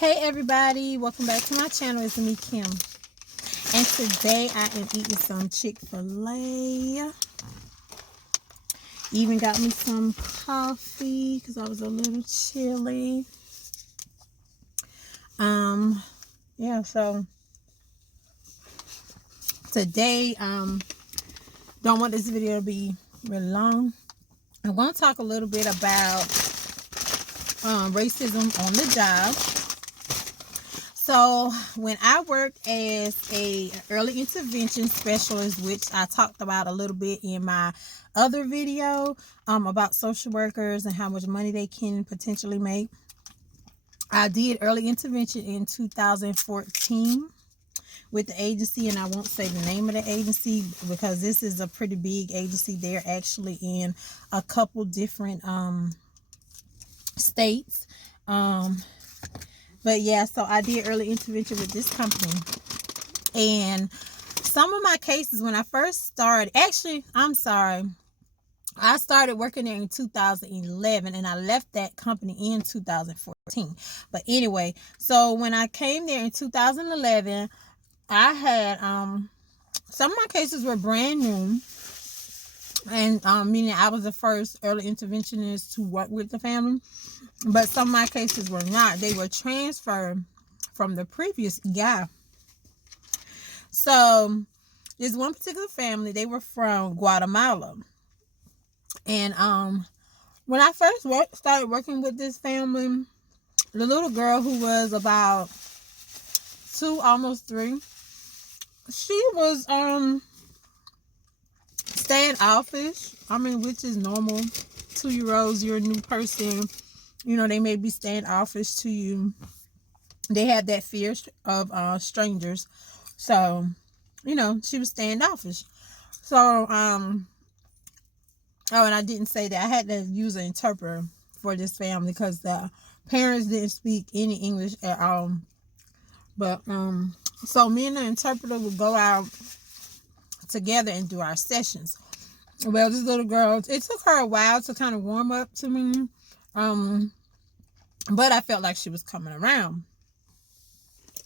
Hey everybody, welcome back to my channel. It's me, Kim, and today I am eating some Chick-fil-A. Even got me some coffee because I was a little chilly. Yeah, so today don't want this video to be really long. I'm going to talk a little bit about racism on the job. So when I worked as a early intervention specialist, which I talked about a little bit in my other video about social workers and how much money they can potentially make, I did early intervention in 2014 with the agency, and I won't say the name of the agency because this is a pretty big agency. They're actually in a couple different states. But yeah, so I did early intervention with this company. And some of my cases when I first started, actually, I'm sorry, I started working there in 2011 and I left that company in 2014. But anyway, so when I came there in 2011, I had some of my cases were brand new, and meaning I was the first early interventionist to work with the family. But some of my cases were not. They were transferred from the previous guy. So there's one particular family. They were from Guatemala. And when I first started working with this family, the little girl who was about 2, almost 3, she was standoffish. I mean, which is normal. 2-year-olds, you're a new person. You know, they may be standoffish to you. They have that fear of strangers. So, you know, she was standoffish. So, oh, and I didn't say that. I had to use an interpreter for this family because the parents didn't speak any English at all. But, so me and the interpreter would go out together and do our sessions. Well, this little girl, it took her a while to kind of warm up to me. But I felt like she was coming around.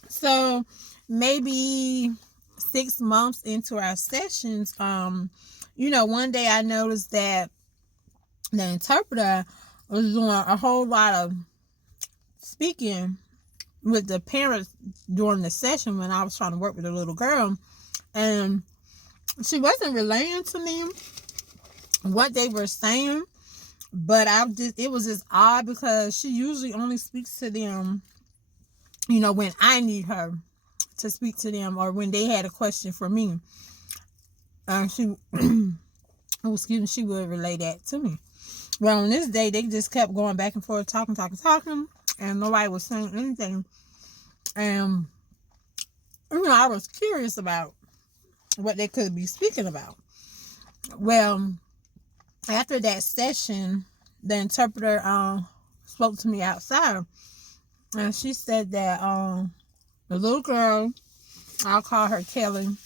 So maybe 6 months into our sessions, you know, one day I noticed that the interpreter was doing a whole lot of speaking with the parents during the session when I was trying to work with the little girl. And she wasn't relaying to me what they were saying. But it was just odd because she usually only speaks to them, you know, when I need her to speak to them or when they had a question for me. She would relay that to me. Well, on this day, they just kept going back and forth, talking, and nobody was saying anything. And, you know, I was curious about what they could be speaking about. Well, after that session, the interpreter spoke to me outside, and she said that the little girl, I'll call her Kelly,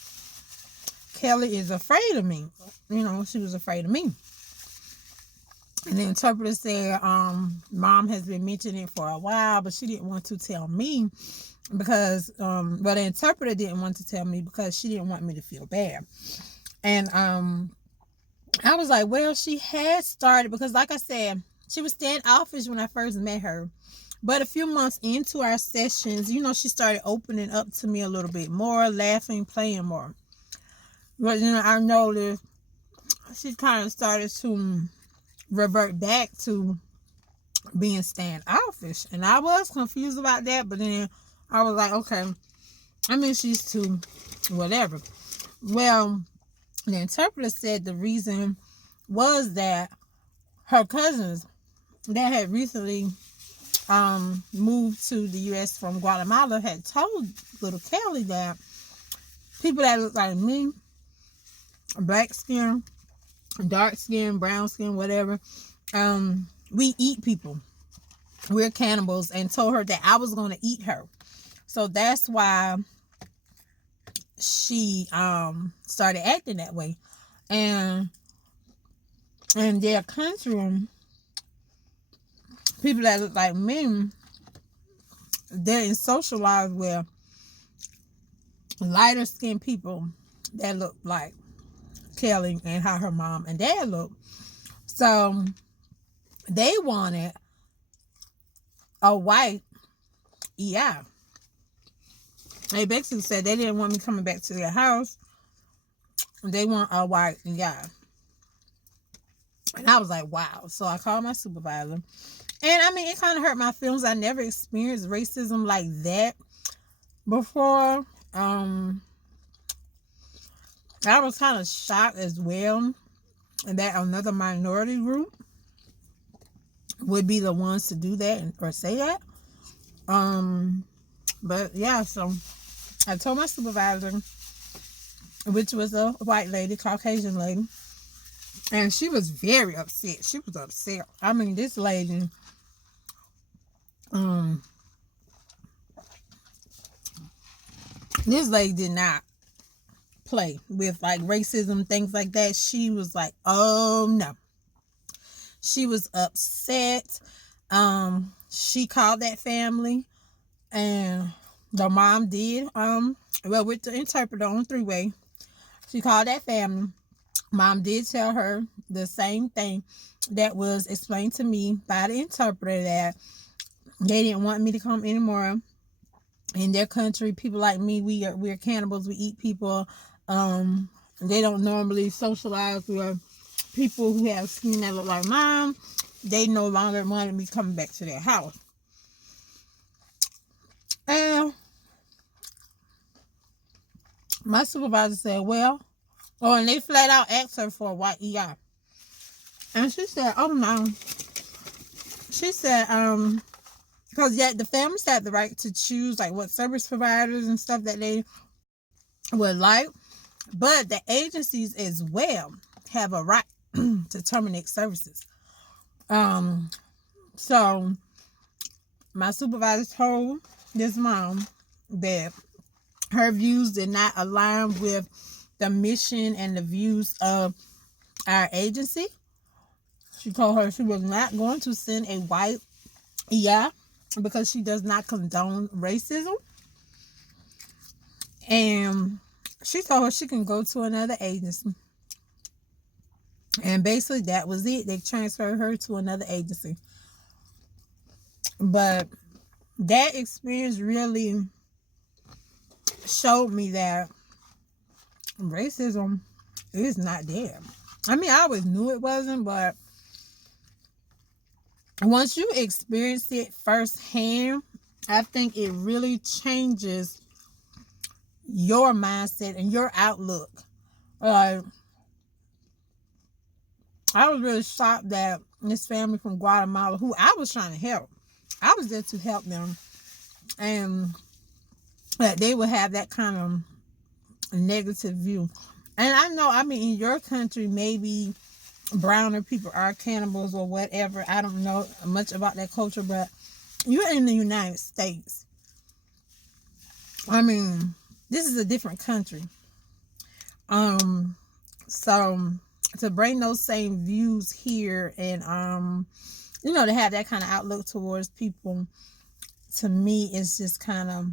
is afraid of me. You know, she was afraid of me. And the interpreter said, Mom has been mentioning it for a while, but she didn't want to tell me because, well, the interpreter didn't want to tell me because she didn't want me to feel bad. And I was like, well, she had started because, like I said, she was standoffish when I first met her. But a few months into our sessions, you know, she started opening up to me a little bit more, laughing, playing more. But, you know, I noticed she kind of started to revert back to being standoffish. And I was confused about that, but then I was like, okay, I mean, she's 2, whatever. Well, the interpreter said the reason was that her cousins that had recently moved to the U.S. from Guatemala had told little Kelly that people that look like me, black skin, dark skin, brown skin, whatever, we eat people. We're cannibals, and told her that I was going to eat her. So that's why she started acting that way. And in their country, people that look like me they're in social lives where lighter skinned people that look like Kelly and how her mom and dad look. So they wanted a white EI. They basically said they didn't want me coming back to their house. They want a white EI. And I was like, wow. So I called my supervisor. And I mean, it kind of hurt my feelings. I never experienced racism like that before. I was kind of shocked as well that another minority group would be the ones to do that or say that. But yeah, so I told my supervisor, which was a white lady, Caucasian lady, and she was very upset. She was upset. I mean, this lady, did not play with like racism, things like that. She was like, oh no. She was upset. She called that family, and the mom did, with the interpreter on three-way. She called that family. Mom did tell her the same thing that was explained to me by the interpreter, that they didn't want me to come anymore. In their country, people like me, we're cannibals. We eat people. They don't normally socialize with people who have skin that look like mine. They no longer wanted me coming back to their house. And my supervisor said, well, and they flat out asked her for a white EI. And she said, oh no. She said, because the families had the right to choose like what service providers and stuff that they would like. But the agencies as well have a right to terminate services. So my supervisor told this mom that her views did not align with the mission and the views of our agency. She told her she was not going to send a white EI because she does not condone racism. And she told her she can go to another agency. And basically that was it. They transferred her to another agency. But that experience really showed me that racism is not there. I mean, I always knew it wasn't, but once you experience it firsthand, I think it really changes your mindset and your outlook. I was really shocked that this family from Guatemala, who I was trying to help, I was there to help them, and that they would have that kind of negative view. And I know, I mean, in your country, maybe browner people are cannibals or whatever. I don't know much about that culture, but you're in the United States. I mean, this is a different country. So to bring those same views here and, to have that kind of outlook towards people, to me, is just kind of,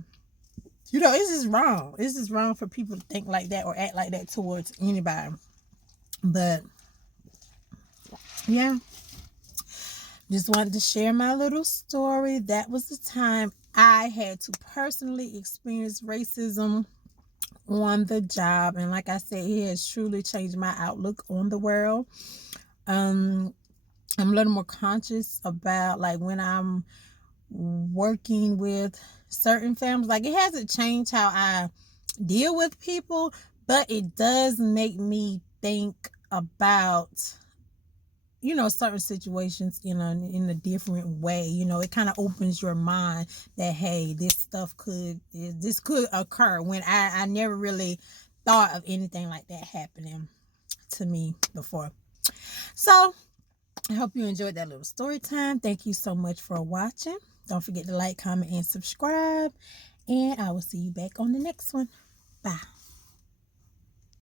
it's just wrong. It's just wrong for people to think like that or act like that towards anybody. But yeah, just wanted to share my little story. That was the time I had to personally experience racism on the job, and like I said, it has truly changed my outlook on the world. I'm a little more conscious about like when I'm working with certain families. Like, it hasn't changed how I deal with people, but it does make me think about certain situations in a different way. It kind of opens your mind that, hey, this could occur, when I never really thought of anything like that happening to me before. So I hope you enjoyed that little story time. Thank you so much for watching. Don't forget to like, comment, and subscribe, and I will see you back on the next one. Bye.